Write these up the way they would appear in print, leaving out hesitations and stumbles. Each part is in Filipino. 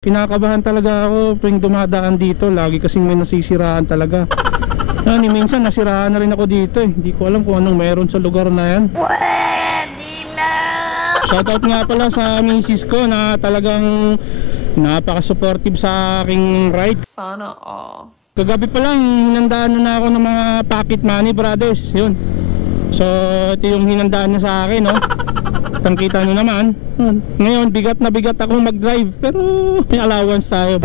Kinakabahan talaga ako tuwing dumadaan dito. Lagi kasing may nasisiraan talaga. Minsan nasiraan na rin ako dito eh. Hindi ko alam kung anong meron sa lugar na yan. Pwede na! Shoutout nga pala sa misis ko na talagang napaka-supportive sa aking ride. Sana all. Kagabi pa lang, hinandaan na ako ng mga pocket money, brothers. Yun. So, ito yung hinandaan niya sa akin, no? Tangkita nyo naman. Ngayon, bigat na bigat akong mag-drive. Pero may allowance tayo.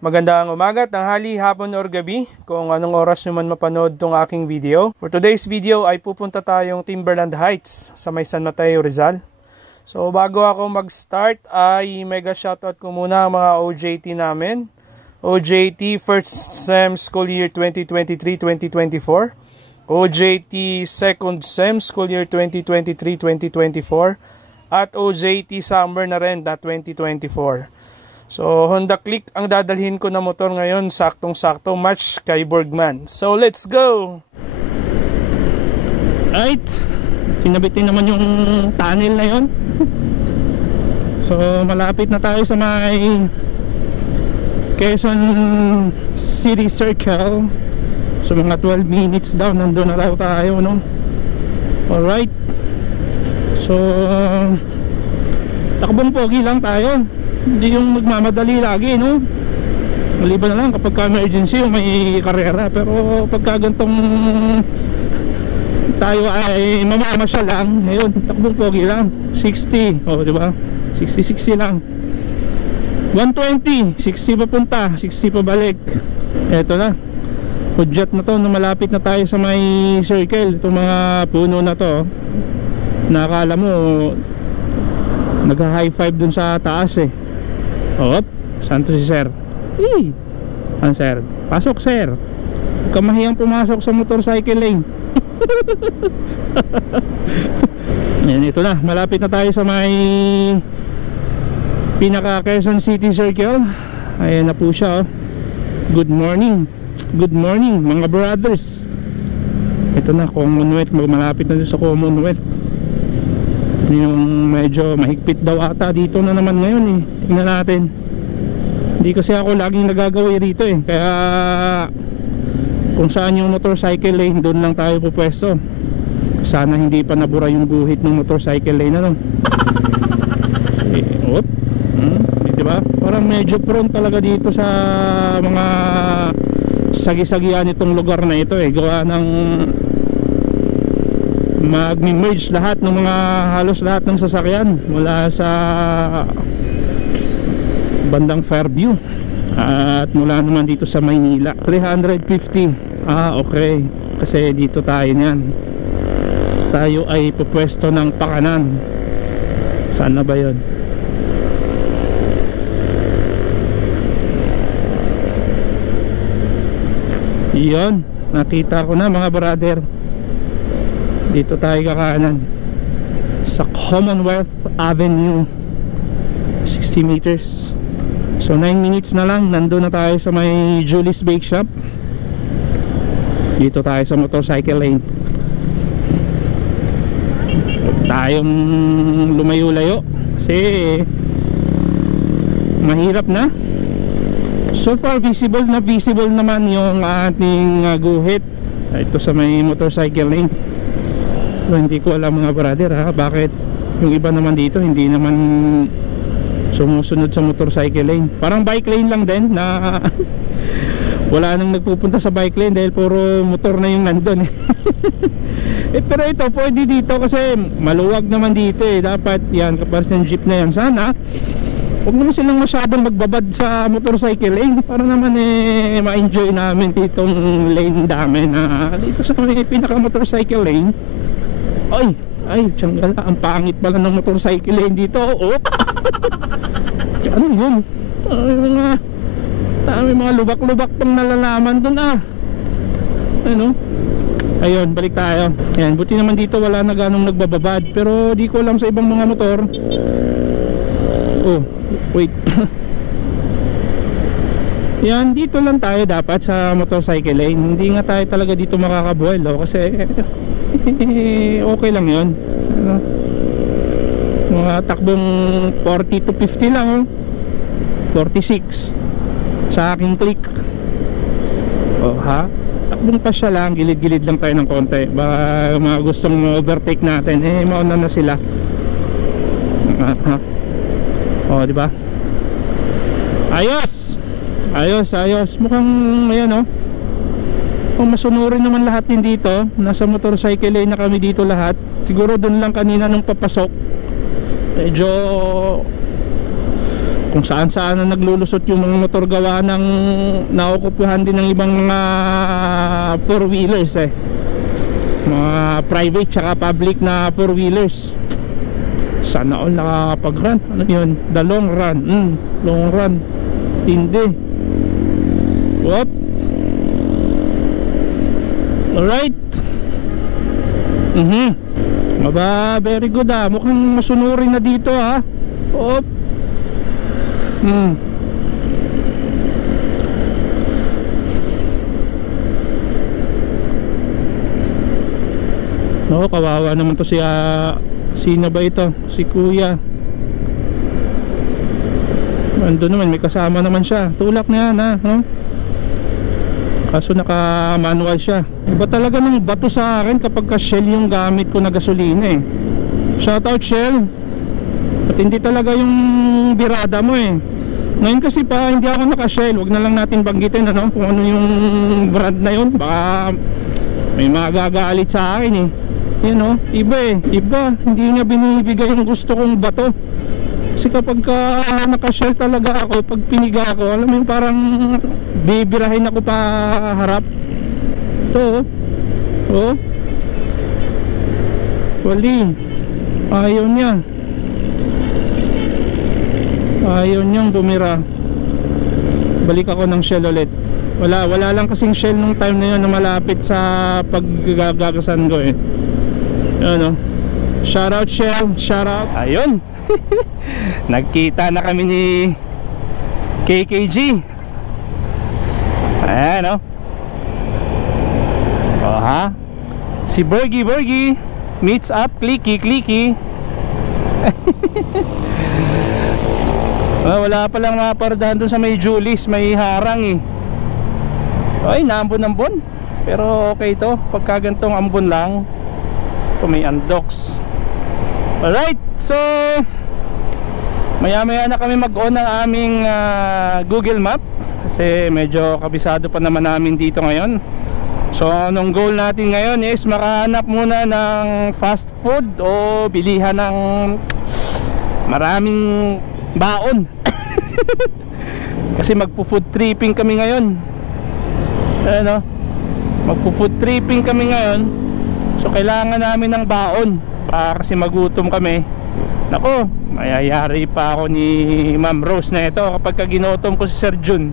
Magandang umaga, tanghali, hapon or gabi kung anong oras nyo man mapanood tong aking video. For today's video ay pupunta tayong Timberland Heights sa may San Mateo, Rizal. So bago ako mag-start ay mega shoutout ko muna ang mga OJT namin. OJT First Sem School Year 2023-2024, OJT Second Sem School Year 2023-2024, at OJT Summer na rin na 2024. So Honda Click ang dadalhin ko na motor ngayon, saktong-sakto match kay Bergman. So let's go! Right, tinabitin naman yung tunnel na yon. So malapit na tayo sa may Quezon City Circle. So mga 12 minutes daw nandun na daw tayo, no? Alright. So takbong pogi lang tayo. Hindi yung magmamadali lagi, no? Maliban na lang kapag ka-emergency o may karera. Pero pagka gantong tayo ay mamamasya lang, ngayon takbong pogi lang. 60, oh diba? 60 lang. 120, 60 papunta, 60 pabalik. Eto na, hudyat na to, malapit na tayo sa may circle. Itong mga puno na to, nakakala mo nagha-high five dun sa taas eh. Op, saan to si sir? Ano sir? Pasok sir. Huwag ka mahiyang pumasok sa motorcycle lane. Ayan, ito na, malapit na tayo sa may pinaka Quezon City Circle. Ayan na po siya, oh. Good morning. Good morning mga brothers. Ito na, Commonwealth. Malapit na sa Commonwealth. Yung medyo mahigpit daw ata dito na naman ngayon eh. Tingnan natin. Hindi kasi ako laging nagagawa rito eh. Kaya kung saan yung motorcycle lane, doon lang tayo pupwesto. Sana hindi pa nabura yung guhit ng motorcycle lane, ano? Op. Diba? Parang medyo prone talaga dito sa mga sagi-sagian itong lugar na ito eh. Gawa ng mag-merge lahat ng mga, halos lahat ng sasakyan mula sa bandang Fairview at mula naman dito sa Maynila. 350. Okay. Kasi dito tayo niyan. Tayo ay pupwesto ng pakanan. Saan na ba yun? Yun, nakita ko na mga brother. Dito tayo kakanan sa Commonwealth Avenue, 60 meters. So 9 minutes na lang, nandun na tayo sa may Julie's Bake Shop. Dito tayo sa motorcycle lane. Huwag tayong lumayo-layo kasi mahirap na. So far visible naman yung ating guhit. Ito sa may motorcycle lane. So, hindi ko alam mga brother ha, bakit yung iba naman dito hindi naman sumusunod sa motorcycle lane. Parang bike lane lang din na wala nang nagpupunta sa bike lane dahil puro motor na yung nandun eh, pero ito pwede dito kasi maluwag naman dito eh. Dapat yan, kapag yung jeep na yan, sana huwag naman silang masyadong magbabad sa motorcycle lane para naman eh ma-enjoy namin ditong lane dami na dito sa may pinaka motorcycle lane. Ay, tiyangala, ang pangit pala ng motorcycle lane dito. Oh. Ano yun? May mga lubak-lubak pang nalalaman dun ano? Ayun, balik tayo. Ayan, buti naman dito wala na ganong nagbababad. Pero di ko alam sa ibang mga motor. Oh, wait. Yan, dito lang tayo dapat sa motorcycle lane. Hindi nga tayo talaga dito makakabuhay, kasi okay lang yun, ano? Mga takbong 40 to 50 lang, oh. 46 sa aking click. Oh ha, takbong pa siya lang, gilid-gilid lang tayo ng konti. Baka mga gustong overtake natin, mauna na sila. Oh, di ba? Ayos. Mukhang ayan, oh. Oh, masunurin naman lahat din dito. Nasa motorcycle lane na kami dito lahat. Siguro doon lang kanina nung papasok, medyo kung saan-saan na naglulusot yung mga motor gawa ng naokupuhan din ng ibang mga four-wheelers mga private tsaka public na four-wheelers. Sana all nakakapag-run. Ano yun? The long run. Long run. Tindi. Whoop. Alright. Aba, very good ah. Mukhang masunurin na dito ah. Whoop. No, kawawa naman to si sino ba ito? Si kuya. Ando naman, may kasama naman siya. Tulak na yan ha, no? Kaso naka manual siya. Iba talaga ng bato sa akin kapag ka Shell yung gamit ko na gasolina eh. Shoutout Shell. At hindi talaga yung birada mo eh. Ngayon kasi pa hindi ako naka-Shell. Huwag na lang natin banggitin ano, kung ano yung brand na yun. Baka may mga gagalit sa akin eh. Yan o, iba eh. Iba, hindi niya binibigay yung gusto kong bato. Kasi kapag naka-Shell talaga ako, pag piniga ako, alam mo yung parang bibirahin ako pa harap. Ito oh. Wali. Ayaw niya. Ayaw niyang bumira. Balik ako ng Shell ulit. Wala lang kasing Shell nung time na yun na malapit sa paggagasan ko eh. Ano? Shoutout Shell, shoutout. Ayun. Nagkita na kami ni KKG. Ayan oh. Oh ha. Si Bergie meets up clicky. Wala palang mapardahan dun sa may Julis, may harang eh. Ay, naambon-ambon. Pero okay to, pagka gantong ambon lang. Ito may undox. Alright, so maya-maya na kami mag-on ng aming Google Map. Kasi medyo kabisado pa naman namin dito ngayon. So anong goal natin ngayon is makahanap muna ng fast food o bilihan ng maraming baon. Kasi magpo-food tripping kami ngayon. Ano? Magpo-food tripping kami ngayon. So kailangan namin ng baon para kasi magutom kami. Nako, mayayari pa ako ni Ma'am Rose na ito kapag ginutom ko si Sir Jun.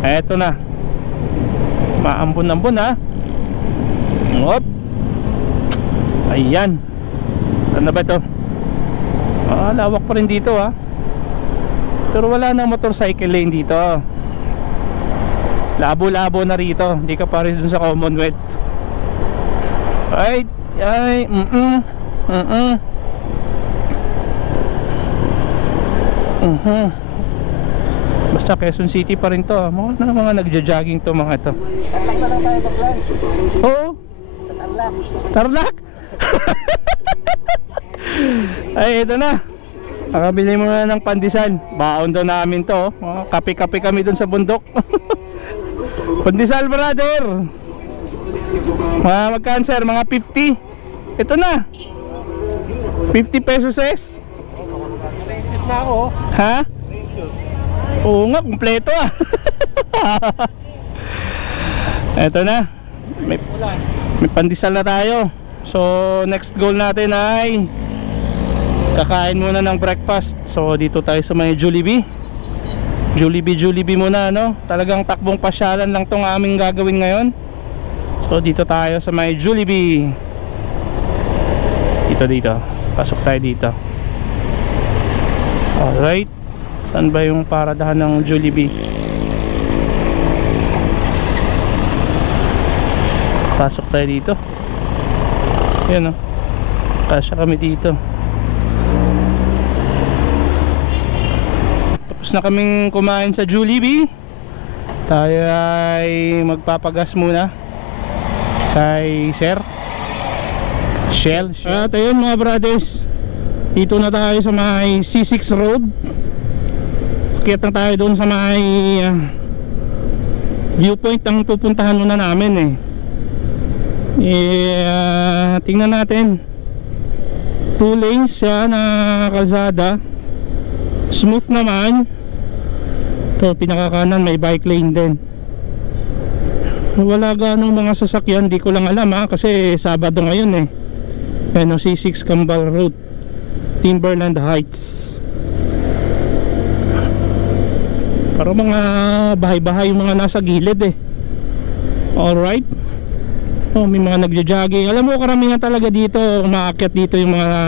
Eto na. Maambon-ambon ha. Hop. Ayan. Saan na ba ito? Lawak pa rin dito ha. Pero wala na motorcycle lane dito. Labo-labo na rito. Hindi ka pa rin dun sa Commonwealth. Ay. Basta Quezon City pa rin to. Mga nagja-jogging to mga to. Tarlac na lang tayo mag-vlog. Oo. Tarlac. Ay, ito na. Nakabili mo na ng pandesal. Baon daw namin to. Kape-kape kami dun sa bundok. Pandesal brother. Magkano sir? Mga 50. Ito na. 50 pesos es. Na ako. Ha? Oo nga, kumpleto ah. Ito na. May pandesal na tayo. So next goal natin ay kakain muna ng breakfast. So dito tayo sa may Jollibee muna no. Talagang takbong pasyalan lang tong aming gagawin ngayon. So dito tayo sa may Jollibee. Dito pasok tayo dito. Alright. Saan ba yung paradahan ng Jollibee? Pasok tayo dito. Yan o. Kasya kami dito. Tapos na kaming kumain sa Jollibee. Tayo ay magpapagas muna kay Sir Shell. At ayun mga brothers, dito na tayo sa may C6 Road. Akyat na tayo doon sa may viewpoint ang pupuntahan muna namin tingnan natin. 2 lanes siya na kalsada, smooth naman. Ito pinakakanan may bike lane din. Wala ganong mga sasakyan, di ko lang alam kasi Sabado ngayon C6 Cambal Road, Timberland Heights. Para mga bahay-bahay yung mga nasa gilid Alright. May mga nagja-jogging. Alam mo, karamihan talaga dito umaakyat dito yung mga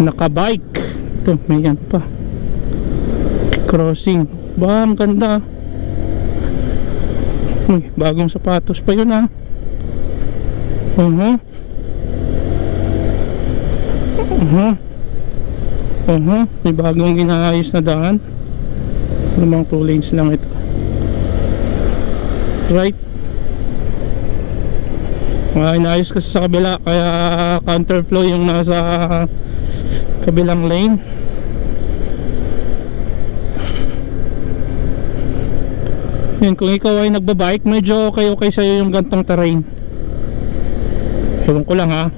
naka-bike. Ito, may yan pa. Crossing. Ba, ang ganda. Uy, bagong sapatos pa yun may bagong inaayos na daan. Lamang 2 lanes lang ito. Right. Inaayos kasi sa kabila, kaya counterflow yung nasa kabilang lane. Yan, kung ikaw ay nagbabike, medyo okay sa'yo yung gantong terrain. Ewan ko lang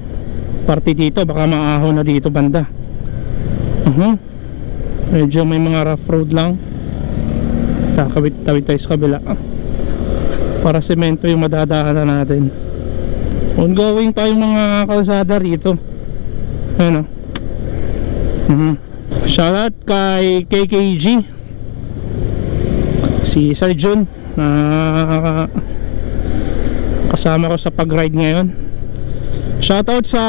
parte dito, baka maahon na dito banda. Medyo may mga rough road lang. Kakawit-tawid tayo sa kabila para semento yung madadaanan natin. Ongoing pa yung mga kalsada rito. Ayan Shoutout kay KKG, si Sir Jun na kasama ko sa pag-ride ngayon. Shoutout sa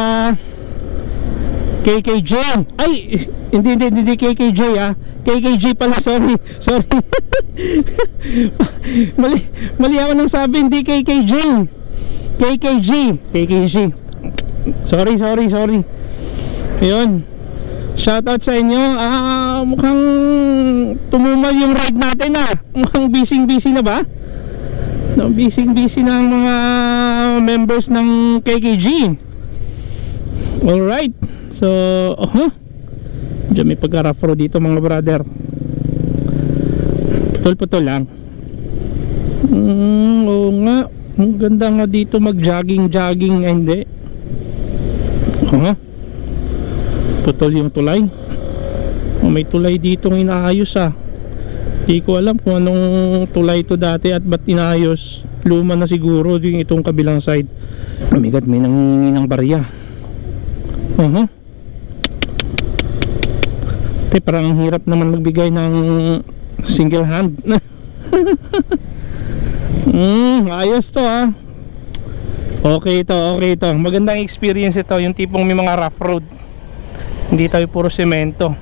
KKJ. Ay, hindi KKJ KKG pala, sorry. mali ako nang sabi, hindi KKJ. KKG. Sorry. Ayun. Shoutout sa inyo. Mukhang tumumal yung ride natin Mukhang busy na ba? Busy na ang mga members ng KKG. Alright. So, diyan may pagka-rough road dito mga brother. Putol lang. Oo nga. Ang ganda nga dito mag-jogging. Hindi. Putol yung tulay. May tulay dito ng inaayos Di ko alam kung anong tulay to dati at ba't inaayos. Luma na siguro yung itong kabilang side. Amigat, may nangingi ng barya. Parang ang hirap naman magbigay ng single hand. Ayos to Okay ito. Magandang experience ito. Yung tipong may mga rough road, hindi tayo puro semento.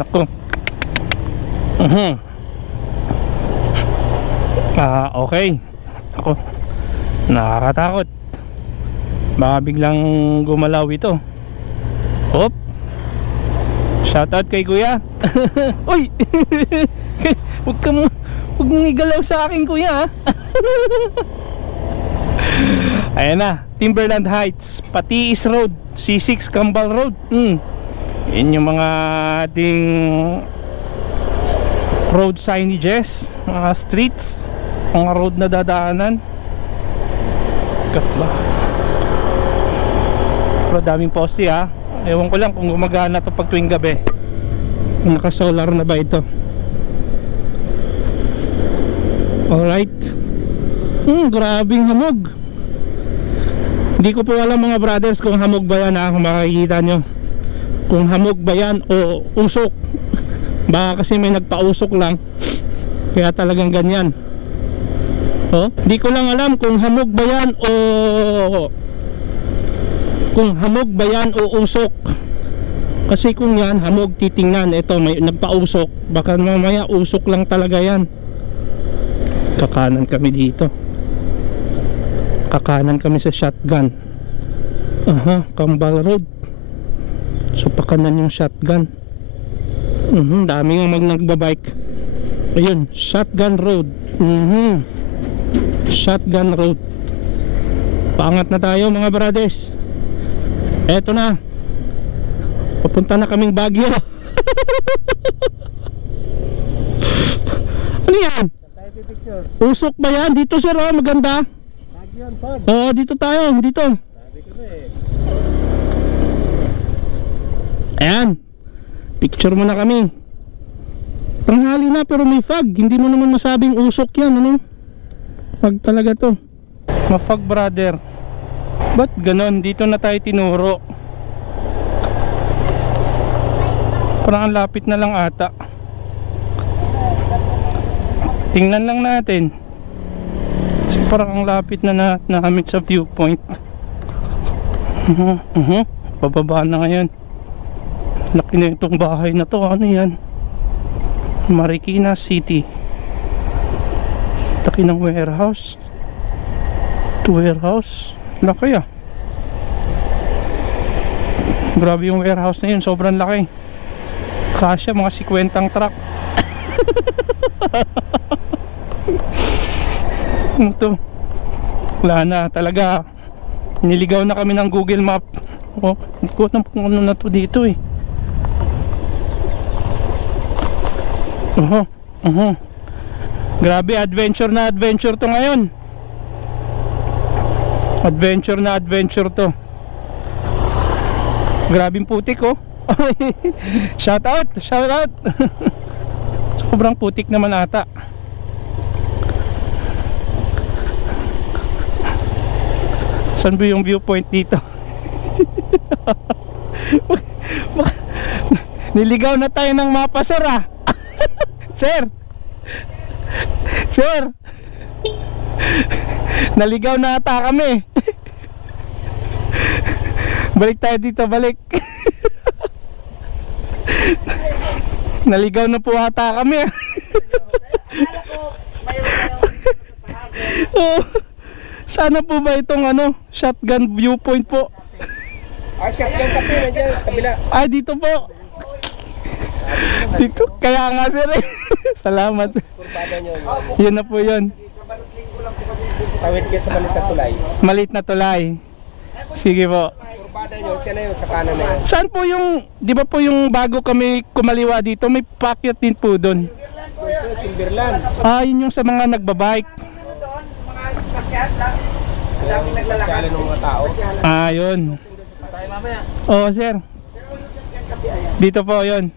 Naku. Okay. Ako, nakakatakot. Baka biglang gumalaw ito. Hop. Shoutout kay kuya. Uy. Huwag mong igalaw sa akin kuya Ayan na, Timberland Heights, Patiis Road, C6 Cambal Road. Yan yung mga ating road signages, mga streets, mga road na dadaanan. Kat ba? Pero daming poste Ewan ko lang kung gumagana to pag tuwing gabi. Kung naka-solar na ba ito. Alright. Grabing hamog. Hindi ko po alam mga brothers kung hamog ba yan kung makikita nyo. Kung hamog ba yan o usok. Baka kasi may nagpausok lang, kaya talagang ganyan. Hindi ko lang alam kung hamog ba yan o usok. Kasi kung yan, hamog titingnan. Ito, may nagpausok. Baka mamaya usok lang talaga yan. Kakanan kami dito. Kakanan kami sa shotgun. Kambal Road. So pakanan yung shotgun. Dami nga nagbabike. Ayun, Shotgun Road. Shotgun Road. Paangat na tayo mga brothers. Eto na. Papunta na kaming Baguio. Ano yan? Usok ba yan? Dito sir, oh, maganda. Oo, dito tayo. Dito. Ayan. Picture mo na kami. Tanghali na pero may fog. Hindi mo naman masabing usok yan, ano? Fog talaga to. Ma-fog brother. Ba't ganon? Dito na tayo tinuro. Parang ang lapit na lang ata. Tingnan lang natin. Kasi parang ang lapit na namin sa viewpoint. Bababa na ngayon. Laki na itong bahay na to. Ano yan? Marikina City. Laki ng warehouse. Ito warehouse. Laki ah. Grabe yung warehouse na yun. Sobrang laki. Kasya mga 50 truck. Ito. Wala na talaga. Niligaw na kami ng Google Map. Hindi ko alam kung ano na to dito eh. Grabe, adventure na adventure to ngayon. Adventure na adventure to. Grabing putik oh. Shout out, shout out. Sobrang putik naman ata. Saan ba yung viewpoint dito? Niligaw na tayo ng mapa sir ah. Sir. Sir. Naligaw na ata kami. Balik tayo dito, balik. Naligaw na po ata kami. Oh, sana po ba itong ano, shotgun viewpoint po? Shotgun kape nandiyan sa kabila. Ay, dito po. Dito, kaya nga sir eh. Salamat. Yun na po yun. Tawid kayo sa maliit na tulay. Maliit na tulay. Sige po. Kurbada nyo, siya na yun sa kanan na yun. Saan po yung, di ba po yung bago kami kumaliwa dito, may packet din po doon. Timberland. Ah, yun yung sa mga nagbabike. Daming naglalakad ng mga tao. Ah, yun. Oo sir. Dito po yun.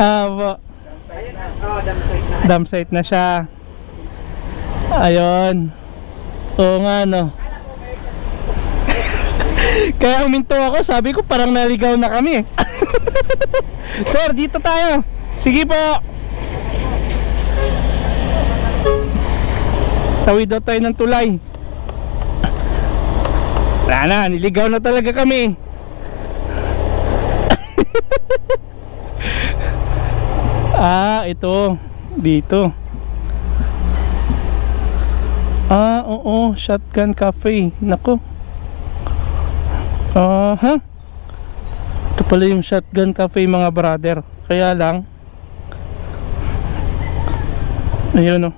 Ah po. Dump site na siya. Ayun. Oo nga no. Kaya huminto ako, sabi ko parang naligaw na kami. Sir, dito tayo. Sige po. Tawid daw tayo ng tulay. Wala na, niligaw na talaga kami. Ah, ito. Dito. Ah, oo, Shotgun Cafe. Nako. Ha? Ito pala yung Shotgun Cafe mga brother. Kaya lang ayun oh.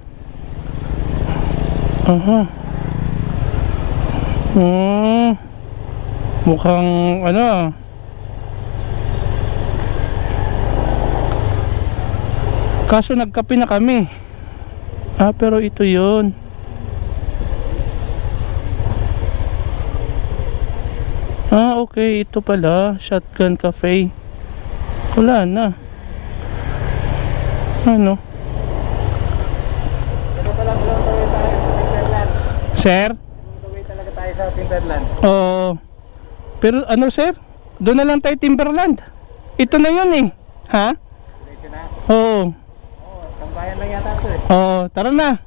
Mukhang ano. Kaso nagkape na kami. Ah, pero ito yun. Ah, okay. Ito pala. Shotgun Cafe. Wala na. Ano? Sir? Gawin talaga tayo sa Timberland. Oo. Pero ano sir? Doon na lang tayo Timberland. Ito na yun eh. Ha? Diretso na. Oo. Oo, tambayan lang yata ito eh. Oo. Tara na.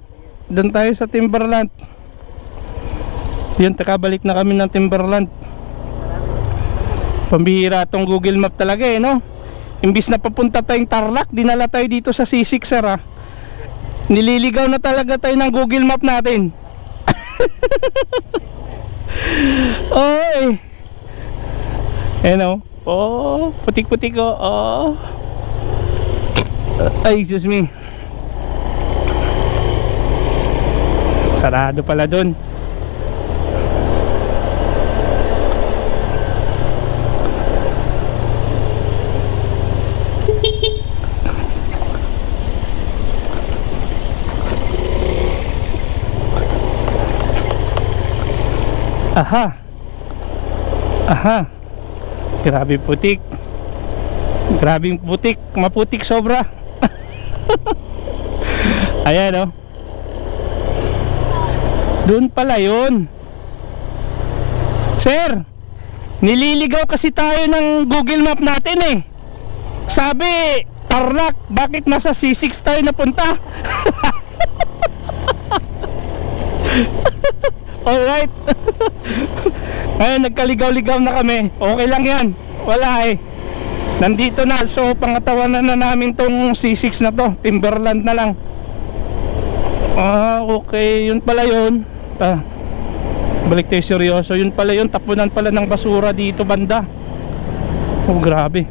Doon tayo sa Timberland. Yun, takabalik na kami ng Timberland. Pambihira tong Google Map talaga eh, no? Imbis na papunta tayong Tarlac, dinala tayo dito sa C6 ah. Nililigaw na talaga tayo ng Google Map natin. Oy. Ano? Oh, putik-putik ko. Oh. Ay, excuse me. Sarado pala dun. Aha. Aha. Grabe putik. Grabing putik, maputik sobra. Ayan oh. Doon pala yun. Sir, nililigaw kasi tayo ng Google Map natin eh. Sabi, Tarlac, bakit nasa C6 tayo napunta? Alright. Ngayon nagkaligaw-ligaw na kami. Okay lang yan. Wala eh. Nandito na. So pangatawanan na namin tong C6 na to. Timberland na lang. Okay. Yun pala yun. Balik tayo seryoso. Yun pala yun. Tapunan pala ng basura dito banda. Oh grabe.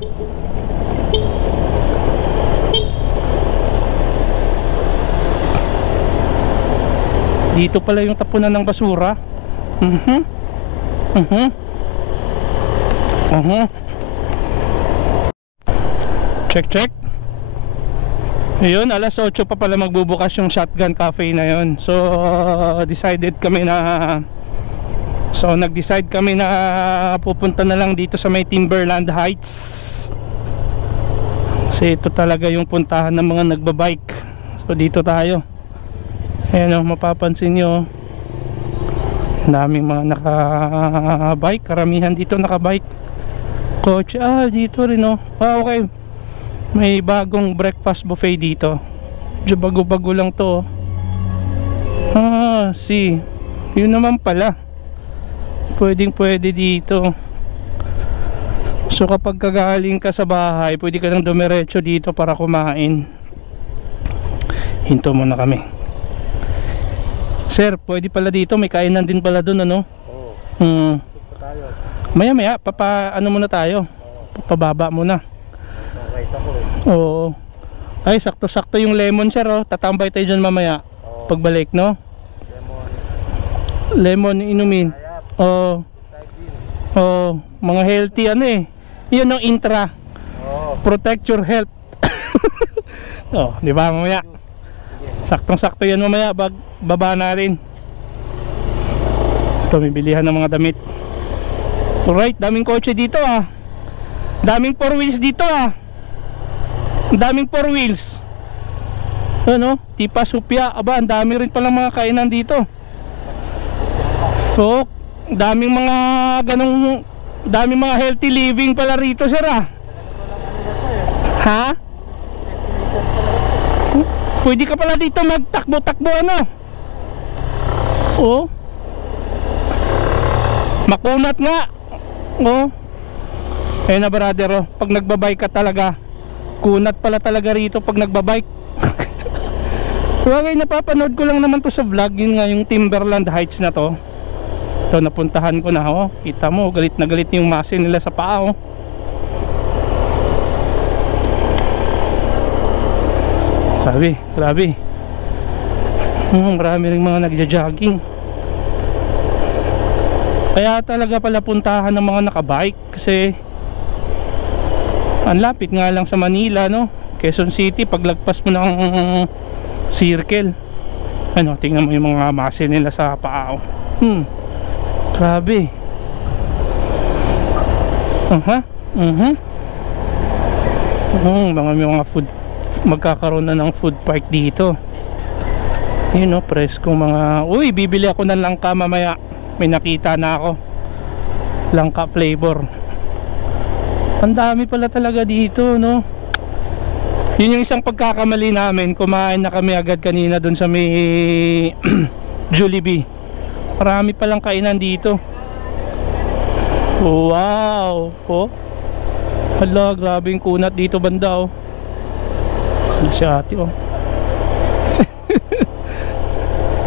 Dito pala yung tapunan ng basura. Check. Ayun, alas 8 pa pala magbubukas yung Shotgun Cafe na yun. So nag-decide kami na pupunta na lang dito sa may Timberland Heights. Kasi ito talaga yung puntahan ng mga nagbabike. So dito tayo. Ayan o, mapapansin nyo, daming mga nakabike. Karamihan dito nakabike. Coach, dito rin o. Okay. May bagong breakfast buffet dito. Medyo bago-bago lang to. See. Yun naman pala. Pwede dito. So kapag kagaling ka sa bahay, pwede ka nang dumiretso dito para kumain. Hinto muna kami. Sir, pwede pala dito, may kainan din pala doon ano? Oo. Maya ano muna tayo? Pababa muna. Oo. Ay, sakto-sakto yung lemon sir oh. Tatambay tayo dyan mamaya. Pagbalik no? Lemon inumin. Oo. Mga healthy ano eh. Yun ang intra. Protect your health. Di ba mamaya? Saktong-sakto yan mamaya, baba na rin. Ito, may bilihan ng mga damit. Alright, daming kotse dito ah. Daming 4 wheels dito ah. Daming 4 wheels. Ano, Tipa Supya. Aba, ang dami rin palang mga kainan dito. So, daming mga daming mga healthy living pala rito sir ah. Ha? Pwede ka pala dito magtakbo-takbo ano. Oh. Makunat nga. Oh. Na brother oh, pag nagbabike ka talaga, kunat pala talaga rito pag nagbabike. Bagay, napapanood ko lang naman to sa vlog. Yun nga yung Timberland Heights na to. Ito napuntahan ko na oh. Kita mo, galit na galit yung muscle nila sa paa oh. Grabe. Marami rin mga nagja-jogging. Kaya talaga pala puntahan ng mga nakabike. Kasi ang lapit nga lang sa Manila no? Quezon City, paglagpas mo ng circle. Ano, tingnan mo yung mga muscle nila sa paa. Grabe. Mga food, magkakaroon na ng food park dito. Yun o, presko mga. Uy, bibili ako ng langka mamaya. May nakita na ako, langka flavor. Ang dami pala talaga dito no. Yun yung isang pagkakamali namin. Kumain na kami agad kanina dun sa may Jollibee. Marami palang kainan dito. Wow. Oh. Hala, grabe yung kunat dito banda oh. Si ate oh.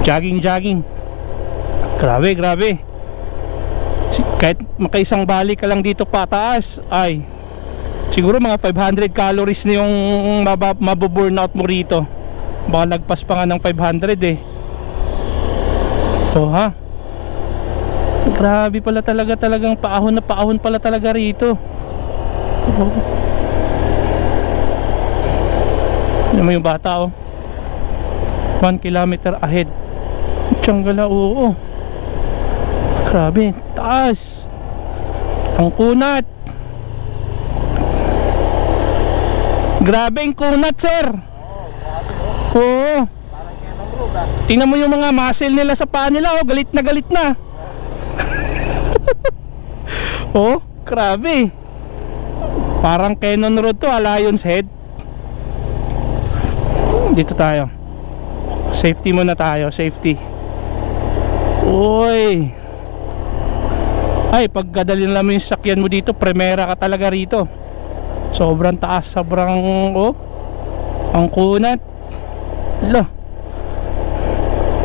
Jogging. Grabe. Kahit makaisang balik ka lang dito pataas, ay siguro mga 500 calories na yung mababurnout mo rito. Baka lagpas pa nga ng 500 eh. So ha, grabe pala talagang paahon na paahon pala talaga rito. Ano mo yung bata oh, 1 kilometer ahead. Tiyanggala, oo. Grabe, taas. Ang kunat. Grabe yung kunat, sir. Oo. Tingnan mo yung mga muscle nila sa paa nila, oh, galit na. Oh, grabe. Parang Cannon Road to, Lion's Head. Dito tayo. Safety muna tayo, safety. Uy. Ay, pagkadali na mo yung sakyan mo dito, primera ka talaga rito. Sobrang taas, sobrang oh, ang kunat. Hala.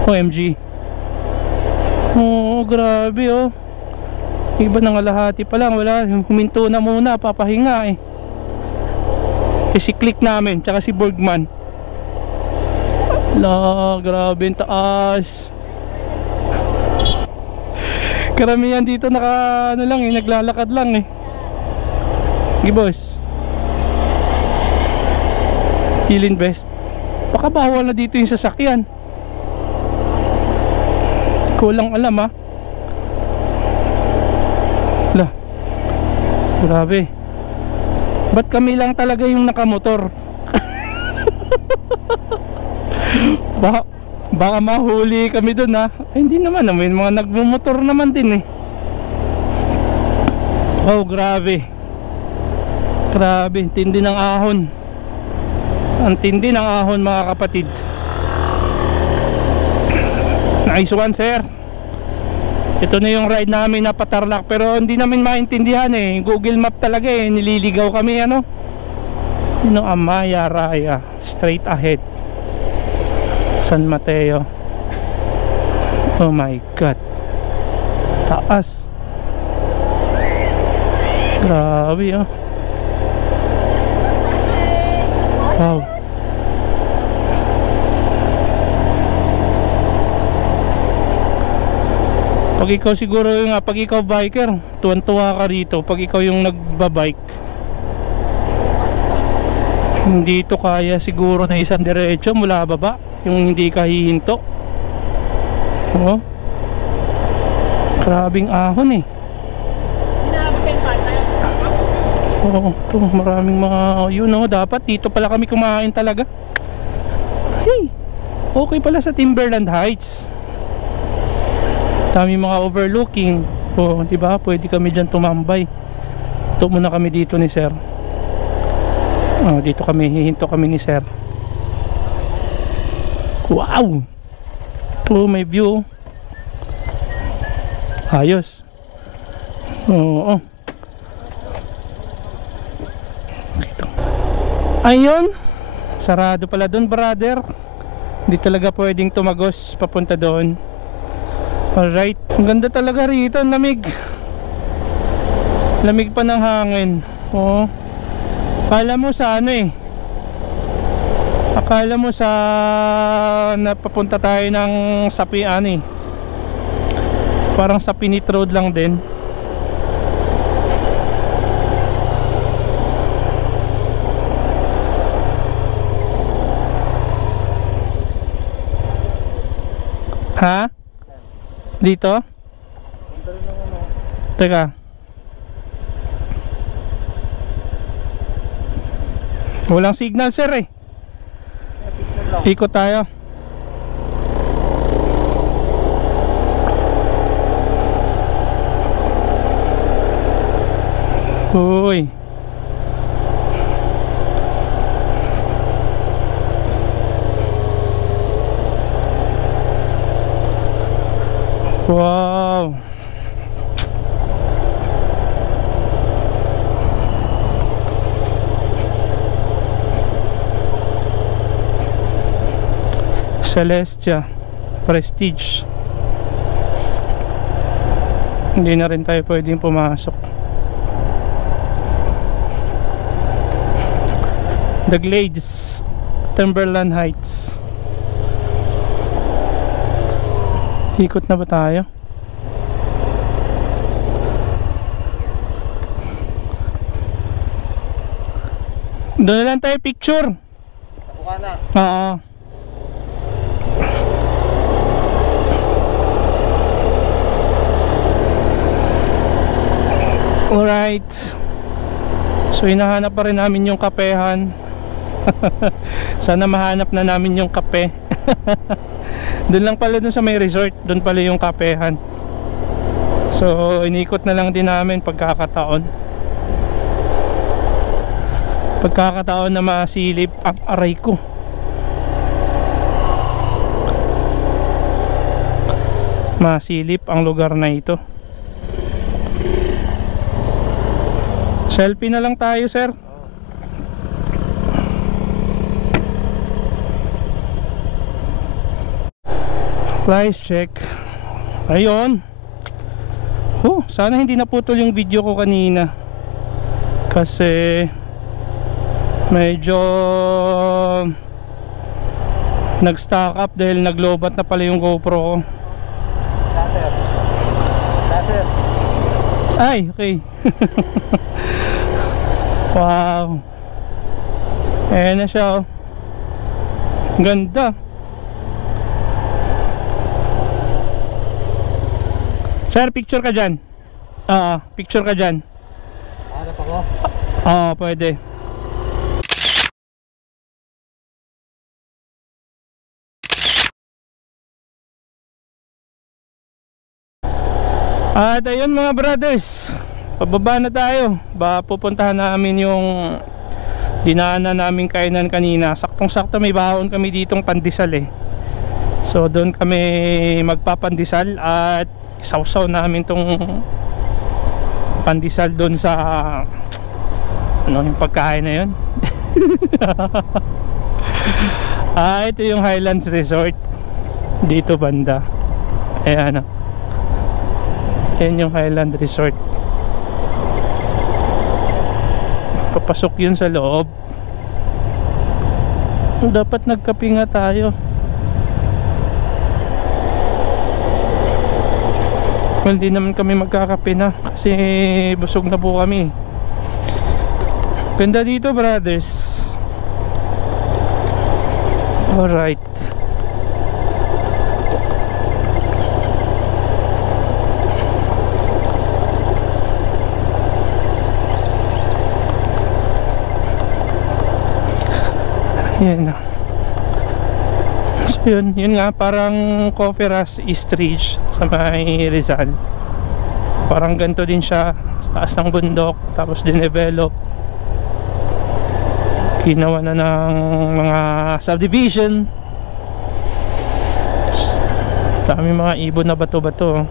OMG. Oh, grabe oh. Iba na nga lahati pa lang, wala, huminto na muna, papahinga eh. Si Click namin, tsaka si Bergman. Hala, grabe yung taas. Karamihan dito naka ano lang eh, naglalakad lang eh. Sige boss. Kilin best. Baka bawal na dito yung sasakyan. Ko lang alam ha. Lah. Grabe. Ba't kami lang talaga yung nakamotor? Baka mahuli kami dun ha. Ay, hindi naman, may mga nagmumotor naman din eh. Oh, grabe. Grabe, tindi ng ahon. Ang tindi ng ahon mga kapatid. Nice one sir. Ito na yung ride namin na pa-Tarlac, pero hindi namin maintindihan eh. Google Map talaga eh, nililigaw kami ano. Amaya Raya, straight ahead, San Mateo. Oh my god, taas. Grabe oh. Wow. Pag ikaw siguro yung pag ikaw biker, tuwan-tuwa ka rito. Pag ikaw yung nagbabike, hindi ito kaya siguro na isang diretso mula baba, yung hindi ka hihinto. Oh, grabing ahon eh. Oh, ito, maraming mga yun oh, dapat dito pala kami kumain talaga. Hey, okay pala sa Timberland Heights. Dami mga overlooking. Oh, di ba? Pwede kami diyan tumambay. Ito muna kami dito ni sir. Oh, dito kami, hihinto kami ni sir. Wow! Ito, may view. Ayos. Oo. Ayun. Sarado pala doon, brother. Hindi talaga pwedeng tumagos papunta doon. Alright. Ang ganda talaga rito. Ang lamig. Lamig pa ng hangin. Oo. Akala mo sa ano eh, akala mo sa napapunta tayo ng Sapi ano eh, parang sa Pinit Road lang din. Ha? Dito? Teka, walang signal sir eh. Ikot tayo. Uy. Wow. Celestia Prestige. Hindi na rin tayo pwedeng pumasok. The Glades, Timberland Heights. Ikot na ba tayo? Doon na lang tayo picture. Buka na. Oo. Alright. So hinahanap pa rin namin yung kapehan. Sana mahanap na namin yung kape. Doon lang pala dun sa may resort. Doon pala yung kapehan. So inikot na lang din namin pagkakataon. Pagkakataon na masilip ang aray ko. Masilip ang lugar na ito. Selfie na lang tayo, sir. Price check. Ayun. Sana hindi naputol yung video ko kanina. Kasi medyo nag-stock up dahil naglobat na pala yung GoPro ko. Ay, okay. Wow. Ayan na siya, oh. Ganda. Sir, picture ka dyan. Picture ka dyan. Hanap ako? Pwede. At ayun mga brothers, pababa na tayo. Pupuntahan namin yung dinaanan naming kainan kanina. Saktong sakto may baon kami ditong pandesal eh. So doon kami magpapandesal at isawsaw namin tong pandesal doon sa yung pagkain na yun. Ito yung Highlands Resort dito banda. Ayan, yan yung Highland Resort. Papasok yun sa loob. Dapat nagkape nga tayo. Well, di naman kami magkakape na kasi busog na po kami. Ganda dito, brothers. Alright. Yan na. So yun nga, parang Coffee Rush East Ridge sa may Rizal. Parang ganito din siya, sa taas ng bundok, tapos dinevelop. Ginawa na ng mga subdivision. Dami mga ibon na bato-bato.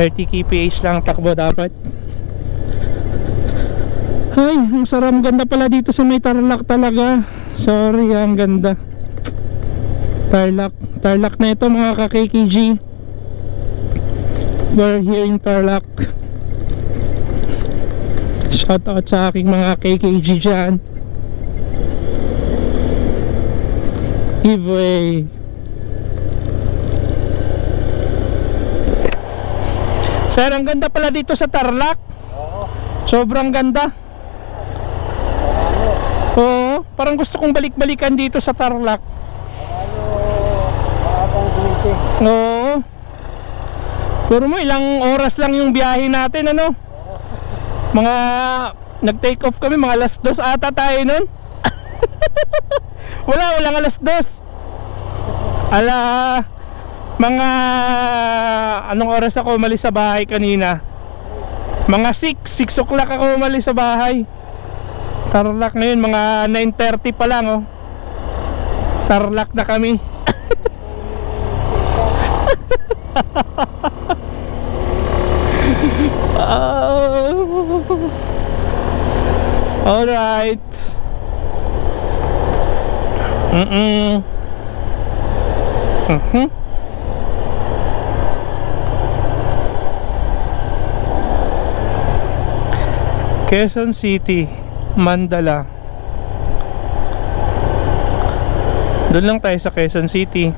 $30 kph lang takbo dapat. Ay, ang sarap, ganda pala dito sa may Tarlac talaga. Sorry, ang ganda. Tarlac na ito mga ka-KKG. We're here in Tarlac. Shout out sa aking mga KKG dyan. Giveaway. Sir, ang ganda pala dito sa Tarlac. Sobrang ganda. Oo, parang gusto kong balik-balikan dito sa Tarlac. Oo. Pero mo ilang oras lang yung biyahe natin, ano? Mga nag-take off kami, mga alas 2 ata tayo nun. Walang alas 2. Mga anong oras ako umalis sa bahay kanina? Mga 6 o'clock ako umalis sa bahay. Tarlac ngayon mga 9:30 pa lang oh. Tarlac na kami. Alright. Quezon City, Mandala. Doon lang tayo sa Quezon City.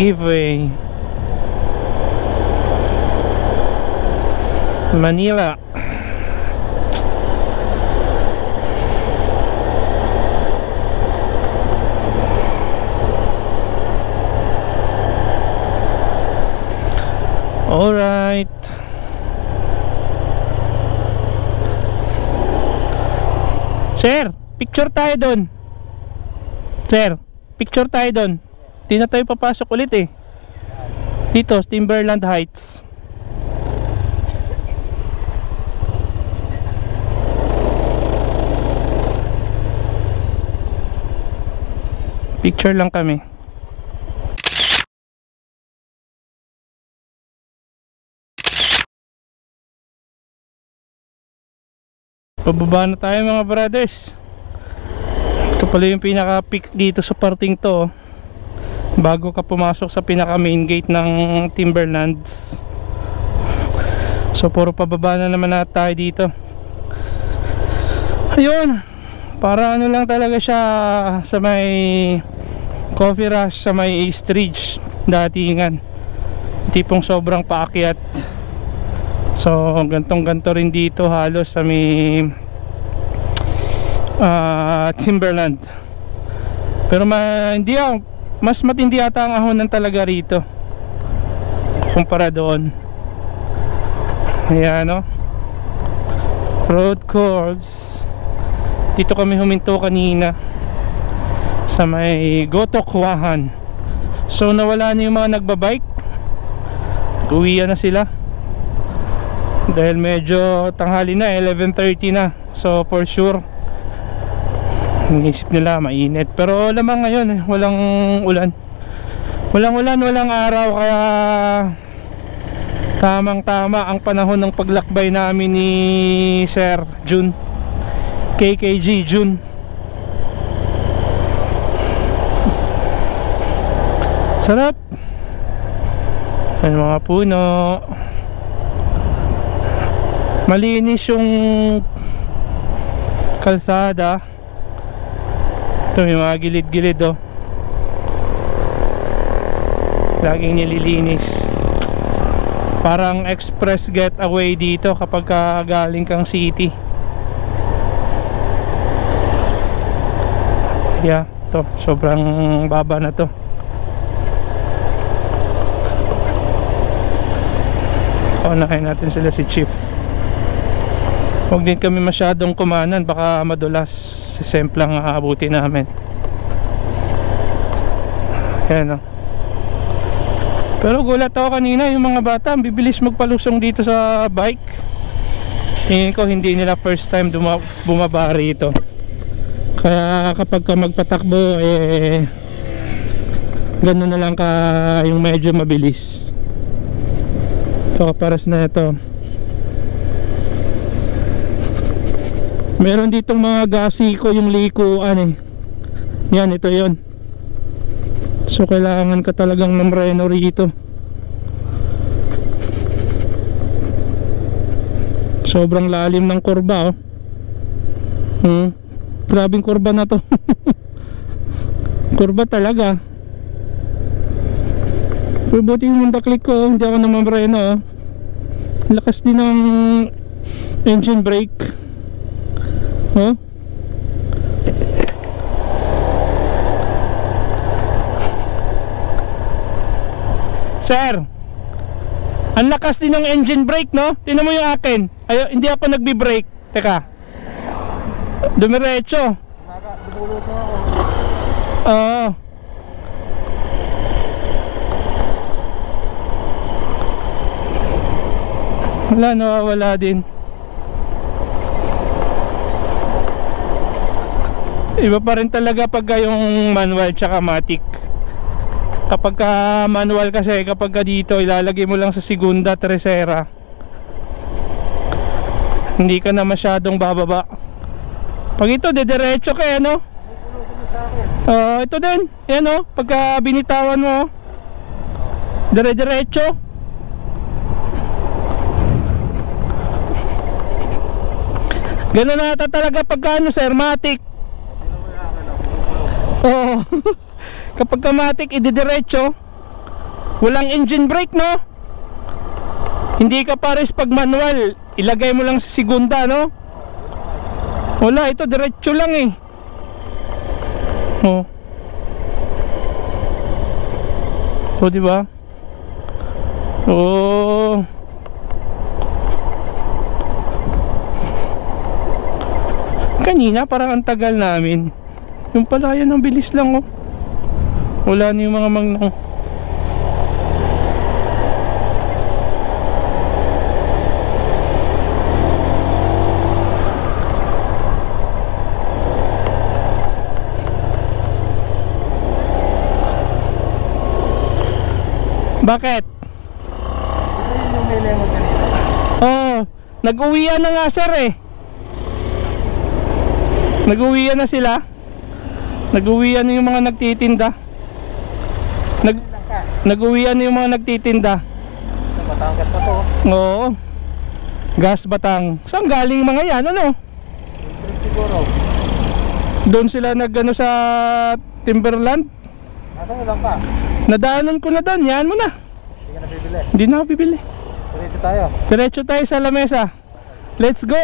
Giveaway. Manila. Alright. Sir, picture tayo doon. Sir, picture tayo doon. Di na tayo papasok ulit eh. Dito, Timberland Heights. Picture lang kami. Pababa na tayo mga brothers. Ito pala yung pinaka peak dito sa parting to. Bago ka pumasok sa pinaka main gate ng Timberlands. So puro pababa na naman na tayo dito. Ayun. Para ano lang talaga siya sa may Coffee Rush, sa may East Ridge datingan. Tipong sobrang paakyat. So gantong-ganto rin dito halos sa may Timberland. Pero hindi mas matindi ata ang ahonan talaga rito kumpara doon. Ayan no, road curves. Dito kami huminto kanina sa may Gotokwahan. So nawala na yung mga nagbabike. Uwian na sila dahil medyo tanghali na, 11:30 na. So for sure inisip nila mainit. Pero lamang ngayon eh, walang ulan. Walang araw. Kaya tamang tama ang panahon ng paglakbay namin ni Sir June, KKG June. Sarap. Ayan mga puno. Malinis yung kalsada. Ito may mga gilid-gilid oh. Laging nililinis. Parang express getaway dito kapag galing kang city. Yeah, to sobrang baba na to. Unahin natin sila si Chief. Huwag din kami masyadong kumanan, baka madulas. Semplang aabuti namin. Ayan o. Pero gulat ako kanina, yung mga bata bibilis magpalusong dito sa bike. Tingin ko hindi nila first time bumaba rito. Kaya kapag ka magpatakbo gano'n na lang ka yung medyo mabilis. Ito kaparas na ito. Meron ditong mga gasiko yung likuan eh. Yan, ito yon. So kailangan ka talagang namreno rito. Sobrang lalim ng kurba oh. Grabing kurba na to. Kurba talaga. Pero buti yung mundaklik ko, hindi ako namamreno oh. Lakas din ng engine brake. Huh? Sir, ang lakas din ng engine brake no? Tingnan mo yung akin. Hindi ako nagbi-brake. Teka, dumiretso. Pulot na ako. Oo. Wala, nawawala din. Iba pa rin talaga pagka yung manual tsaka matic. Kapag ka manual kasi, kapag ka dito ilalagay mo lang sa segunda, tercera, hindi ka na masyadong bababa. Pag ito dediretso ka, ano? Ito din, yan o, pagka binitawan mo, dire-diretso. Ganun na ata talaga pagka ano, sir, matic. Oo. Kapag ka matic, ididiretso, walang engine brake, no? Hindi ka pares pag manual, ilagay mo lang sa segunda, no? Wala, ito diretso lang eh. Oh. Oh, di ba? Oh. Kanina parang ang tagal namin. Yung pala yan, ang bilis lang oh. Wala na yung mga mangnang. Bakit? Ito yung may lemon kanina. Oo, nag-uwian na nga sir eh. Nag-uwian na sila. Nag-uwian na yung mga nagtitinda. Nag-uwian na yung mga nagtitinda. Sa Batangas pa to. Oo. Gas Batang. Saan galing mga yan? Ano? Siguro. Doon sila nag-ano sa Timberland. Nasaan mo lang pa? Nadaanan ko na doon. Yan mo na. Hindi ka na bibili. Hindi na ako bibili. Diretso tayo. Diretso tayo sa lamesa. Let's go.